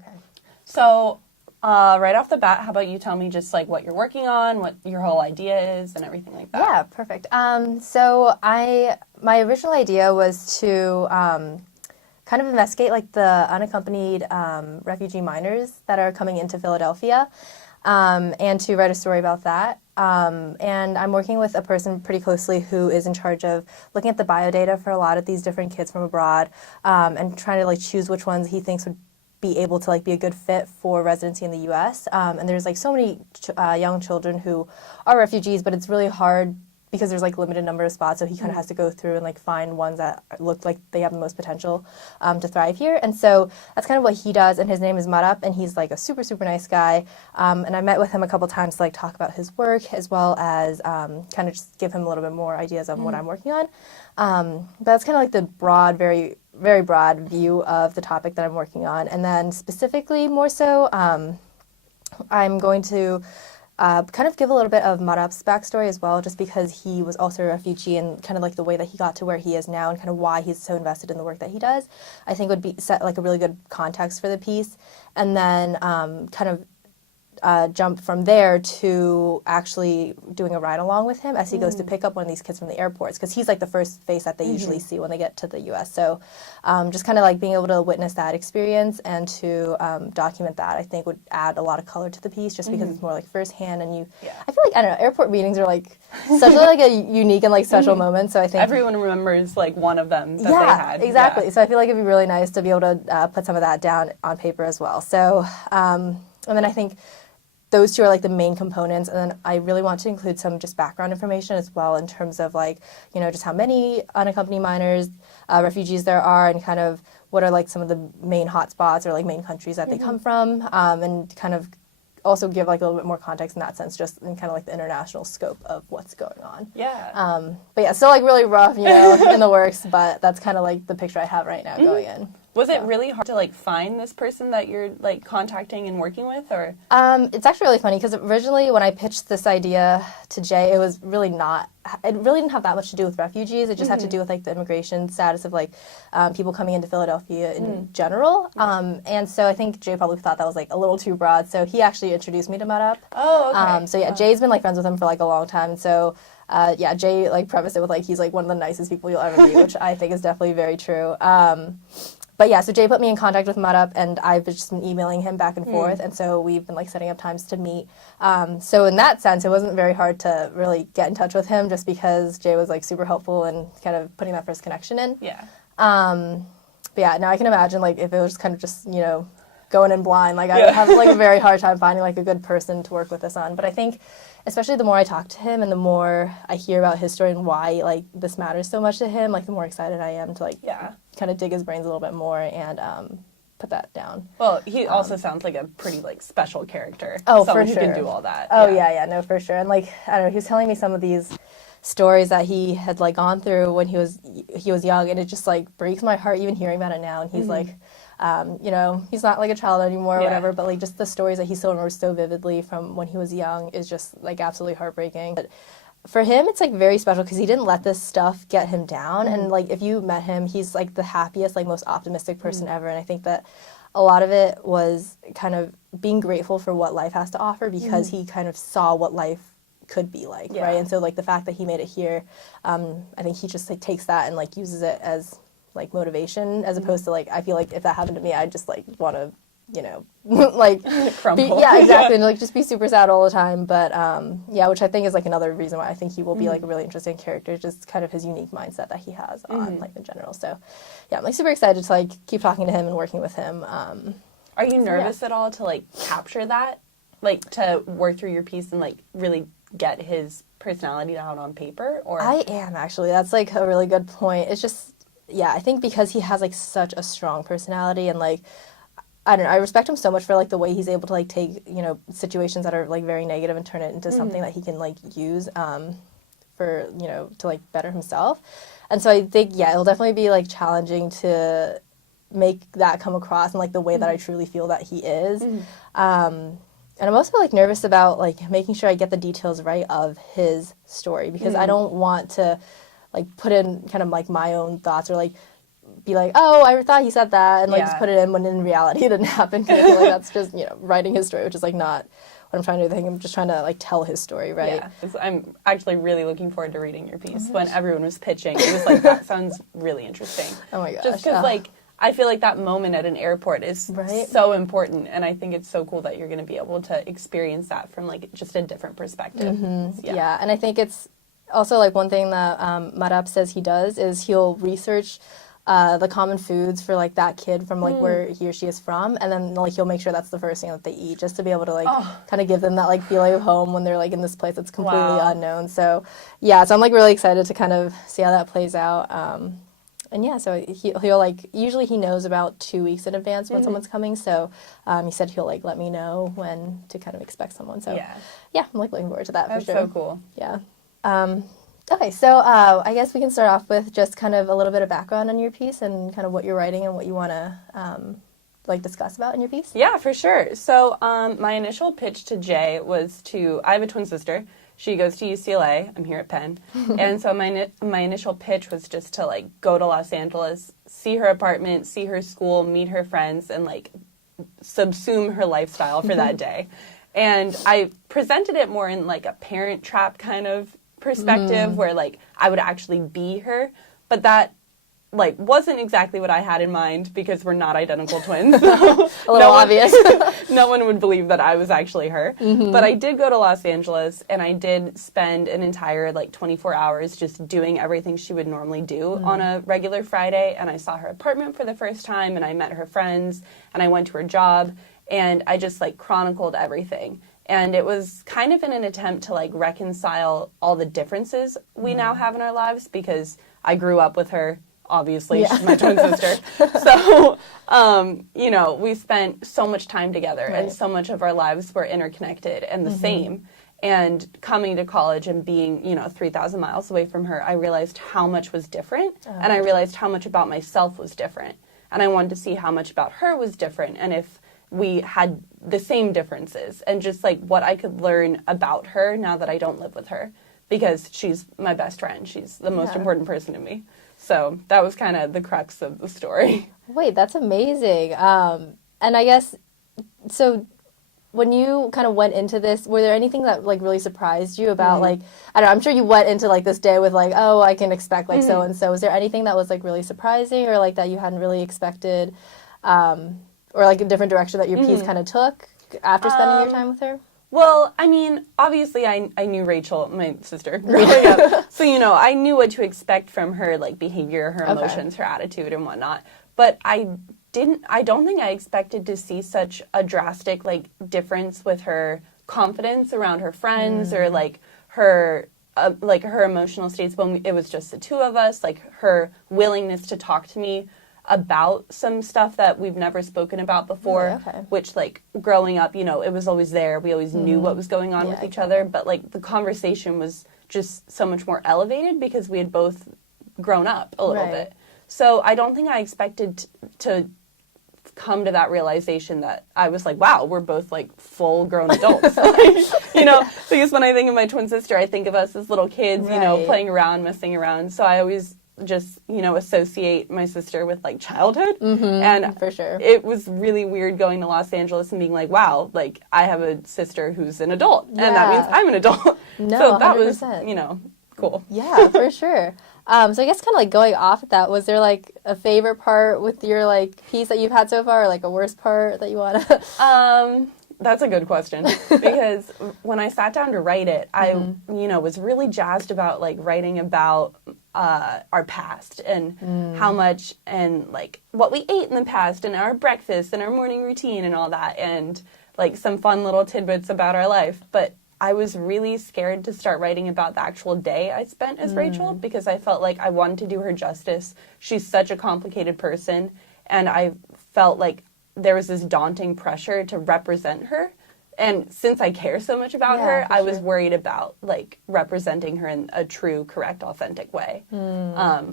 Okay. So, right off the bat, how about you tell me just like what you're working on, what your whole idea is, and everything like that? Yeah, perfect. My original idea was to kind of investigate like the unaccompanied refugee minors that are coming into Philadelphia, and to write a story about that. And I'm working with a person pretty closely who is in charge of looking at the biodata for a lot of these different kids from abroad, and trying to like choose which ones he thinks would be able to like be a good fit for residency in the U.S. And there's like so many young children who are refugees, but it's really hard because there's like limited number of spots, so he kind of has to go through and like find ones that look like they have the most potential to thrive here. And so that's kind of what he does, and his name is Marap, and he's like a super, super nice guy. And I met with him a couple times to like talk about his work, as well as kind of just give him a little bit more ideas on what I'm working on. But that's kind of like the broad, very, very broad view of the topic that I'm working on. And then specifically more so, I'm going to kind of give a little bit of Marap's backstory as well, just because he was also a refugee, and kind of like the way that he got to where he is now and kind of why he's so invested in the work that he does, I think would be set like a really good context for the piece. And then kind of jump from there to actually doing a ride along with him as he goes to pick up one of these kids from the airports, because he's like the first face that they usually see when they get to the U.S. So just kind of like being able to witness that experience and to document that, I think would add a lot of color to the piece, just because it's more like firsthand. And I feel like, I don't know, airport meetings are like such like a unique and like special moment. So I think everyone remembers like one of them that they had. Exactly. Yeah. So I feel like it'd be really nice to be able to put some of that down on paper as well. So and then I think those two are like the main components, and then I really want to include some just background information as well, in terms of like, you know, just how many unaccompanied minors, refugees there are, and kind of what are like some of the main hotspots or like main countries that they come from, and kind of also give like a little bit more context in that sense, just in kind of like the international scope of what's going on. Yeah. But yeah, still like really rough, you know, in the works, but that's kind of like the picture I have right now going in. Was it really hard to like find this person that you're like contacting and working with, or? It's actually really funny, because originally when I pitched this idea to Jay, it was really not, it really didn't have that much to do with refugees. It just had to do with like the immigration status of like people coming into Philadelphia in general. And so I think Jay probably thought that was like a little too broad. So he actually introduced me to Marap. Oh, okay. So yeah, Jay's been like friends with him for like a long time. So yeah, Jay like prefaced it with like he's like one of the nicest people you'll ever meet, which I think is definitely very true. But yeah, so Jay put me in contact with Marap, and I've just been emailing him back and forth, and so we've been like setting up times to meet. So in that sense, it wasn't very hard to really get in touch with him, just because Jay was like super helpful and kind of putting that first connection in. Yeah. But yeah, now I can imagine like if it was kind of just, you know, going in blind, like I would have like a very hard time finding like a good person to work with this on. But I think especially the more I talk to him and the more I hear about his story and why like this matters so much to him, like the more excited I am to like kind of dig his brains a little bit more and put that down. Well, he also sounds like a pretty like special character. Oh, someone for who sure. can do all that. Oh yeah, no, for sure. And like I don't know, he was telling me some of these stories that he had like gone through when he was young, and it just like breaks my heart even hearing about it now. And he's like, you know, he's not like a child anymore or whatever, but like just the stories that he still remembers so vividly from when he was young is just like absolutely heartbreaking. But for him, it's like very special because he didn't let this stuff get him down. And like if you met him, he's like the happiest, like most optimistic person ever. And I think that a lot of it was kind of being grateful for what life has to offer, because he kind of saw what life could be like, right? And so like the fact that he made it here, I think he just like takes that and like uses it as like motivation, as opposed to like, I feel like if that happened to me, I'd just like want to, you know, like crumble. Yeah, exactly. And like just be super sad all the time. But yeah, which I think is like another reason why I think he will be like a really interesting character, just kind of his unique mindset that he has on life in general. So yeah, I'm like super excited to like keep talking to him and working with him. Are you nervous at all to like capture that, like to work through your piece and like really get his personality down on paper? Or I am actually. That's like a really good point. It's just, yeah, I think because he has like such a strong personality, and like I don't know, I respect him so much for like the way he's able to like take, you know, situations that are like very negative and turn it into something that he can like use for, you know, to like better himself. And so I think, yeah, it'll definitely be like challenging to make that come across in like the way that I truly feel that he is. And I'm also like nervous about like making sure I get the details right of his story, because I don't want to like put in kind of like my own thoughts or like be like, oh, I thought he said that, and like just Yeah. put it in when in reality it didn't happen. 'Cause I feel like that's just, writing his story, which is like not what I'm trying to do. I think I'm just trying to like tell his story, right? Yeah, I'm actually really looking forward to reading your piece. When everyone was pitching, it was like, that sounds really interesting. Oh my gosh. Just because, like, I feel like that moment at an airport is Right? so important, and I think it's so cool that you're going to be able to experience that from, like, just a different perspective. Yeah, and I think it's also like one thing that Marab says he does is he'll research the common foods for like that kid from like where he or she is from, and then like he'll make sure that's the first thing that they eat, just to be able to like kind of give them that like feeling of home when they're like in this place that's completely Wow. unknown. So yeah, so I'm like really excited to kind of see how that plays out. And yeah, so he'll like, usually he knows about 2 weeks in advance when someone's coming, so he said he'll like let me know when to kind of expect someone. So yeah, I'm like looking forward to that. That's for sure. so cool. Yeah. Okay, so I guess we can start off with just kind of a little bit of background on your piece and kind of what you're writing and what you want to like discuss about in your piece. Yeah, for sure. So my initial pitch to Jay was I have a twin sister. She goes to UCLA. I'm here at Penn. And so my initial pitch was just to like go to Los Angeles, see her apartment, see her school, meet her friends, and like subsume her lifestyle for that day. And I presented it more in like a Parent Trap kind of perspective where like I would actually be her, but that like wasn't exactly what I had in mind because we're not identical twins. A little obvious. No one would believe that I was actually her. But I did go to Los Angeles, and I did spend an entire like 24 hours just doing everything she would normally do on a regular Friday. And I saw her apartment for the first time, and I met her friends, and I went to her job, and I just like chronicled everything. And it was kind of in an attempt to like reconcile all the differences we now have in our lives, because I grew up with her. Obviously, she's my twin sister. So, you know, we spent so much time together, and so much of our lives were interconnected and the same. And coming to college and being, 3,000 miles away from her, I realized how much was different. And I realized how much about myself was different. And I wanted to see how much about her was different, and if we had the same differences, and just like what I could learn about her now that I don't live with her, because she's my best friend. She's the most important person to me. So that was kind of the crux of the story. Wait, that's amazing. And I guess, so when you kind of went into this, were there anything that like really surprised you about like, I don't know, I'm sure you went into like this day with like, oh, I can expect like so-and-so. Was there anything that was like really surprising or like that you hadn't really expected, or like a different direction that your piece kind of took after spending your time with her? Well, I mean, obviously I knew Rachel, my sister, growing up. So, I knew what to expect from her, like, behavior, her emotions, her attitude, and whatnot. But I don't think I expected to see such a drastic, like, difference with her confidence around her friends or, like, her emotional states when it was just the two of us, like, her willingness to talk to me about some stuff that we've never spoken about before, which, like, growing up, it was always there. We always knew what was going on with each other, but, like, the conversation was just so much more elevated because we had both grown up a little bit. So I don't think I expected to come to that realization that I was like, wow, we're both, like, full-grown adults. Because when I think of my twin sister, I think of us as little kids, playing around, messing around. So I always just associate my sister with like childhood, and for sure it was really weird going to Los Angeles and being like, wow, like I have a sister who's an adult, and that means I'm an adult. No, so that 100%. was cool. Yeah, for sure. So I guess kind of like going off of that, was there like a favorite part with your like piece that you've had so far, or like a worst part that you want to That's a good question, because when I sat down to write it, I, was really jazzed about, like, writing about our past and how much, and, like, what we ate in the past and our breakfast and our morning routine and all that, and, like, some fun little tidbits about our life. But I was really scared to start writing about the actual day I spent as Rachel, because I felt like I wanted to do her justice. She's such a complicated person, and I felt like there was this daunting pressure to represent her. And since I care so much about her, I was worried about, like, representing her in a true, correct, authentic way.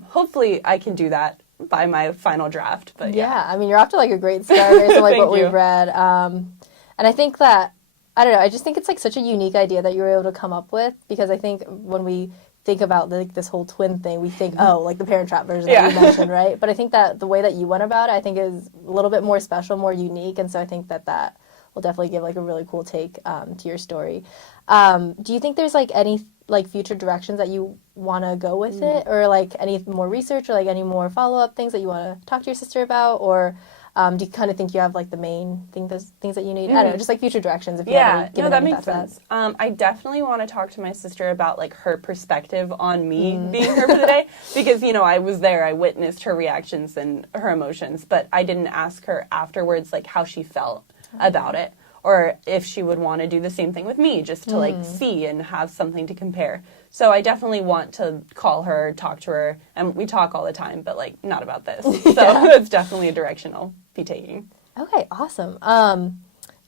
Hopefully I can do that by my final draft. But yeah, I mean, you're off to, like, a great start based on, like, what we've read. And I think that, I don't know, I just think it's, like, such a unique idea that you were able to come up with, because I think when we think about like this whole twin thing, we think, oh, like the Parent Trap version that you mentioned, right? But I think that the way that you went about it, I think is a little bit more special, more unique, and so I think that will definitely give like a really cool take to your story. Do you think there's like any like future directions that you want to go with it, or like any more research, or like any more follow-up things that you want to talk to your sister about, or do you kind of think you have like the main things that you need? I don't know, just like future directions. If you have any, that makes sense. I definitely want to talk to my sister about like her perspective on me being here for the day, because I was there, I witnessed her reactions and her emotions, but I didn't ask her afterwards like how she felt about it, or if she would want to do the same thing with me, just to like see and have something to compare. So I definitely want to call her, talk to her, and we talk all the time, but like not about this. So that's definitely a direction I'll be taking. Okay, awesome. And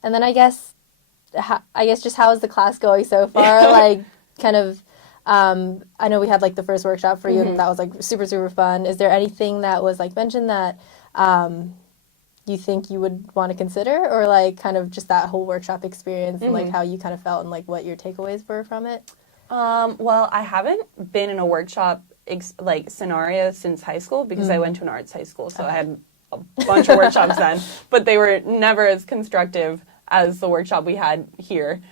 then I guess just how is the class going so far? Like kind of, I know we had like the first workshop for you, and that was like super, super fun. Is there anything that was like mentioned that you think you would want to consider, or like kind of just that whole workshop experience and like how you kind of felt and like what your takeaways were from it? Well, I haven't been in a workshop like scenario since high school, because I went to an arts high school, so I had a bunch of workshops then, but they were never as constructive as the workshop we had here.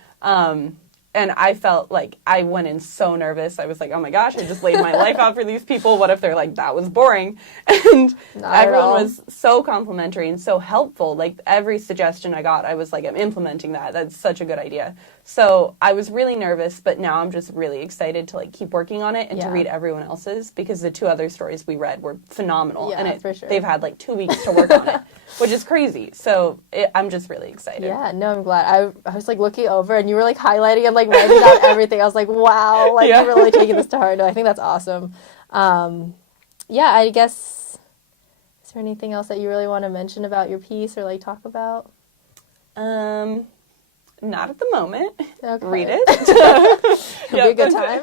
And I felt like I went in so nervous. I was like, oh my gosh, I just laid my life out for these people. What if they're like, that was boring? And everyone was so complimentary and so helpful. Like every suggestion I got, I was like, I'm implementing that. That's such a good idea. So I was really nervous, but now I'm just really excited to like keep working on it and to read everyone else's, because the 2 other stories we read were phenomenal. And for sure. They've had like 2 weeks to work on it, which is crazy. So I'm just really excited. Yeah, no, I'm glad. I was like looking over and you were like highlighting and like writing down everything. I was like, wow, like you're really taking this to heart. No, I think that's awesome. Yeah, I guess, is there anything else that you really want to mention about your piece or like talk about? Not at the moment. Okay. Read it. It'll be a good time.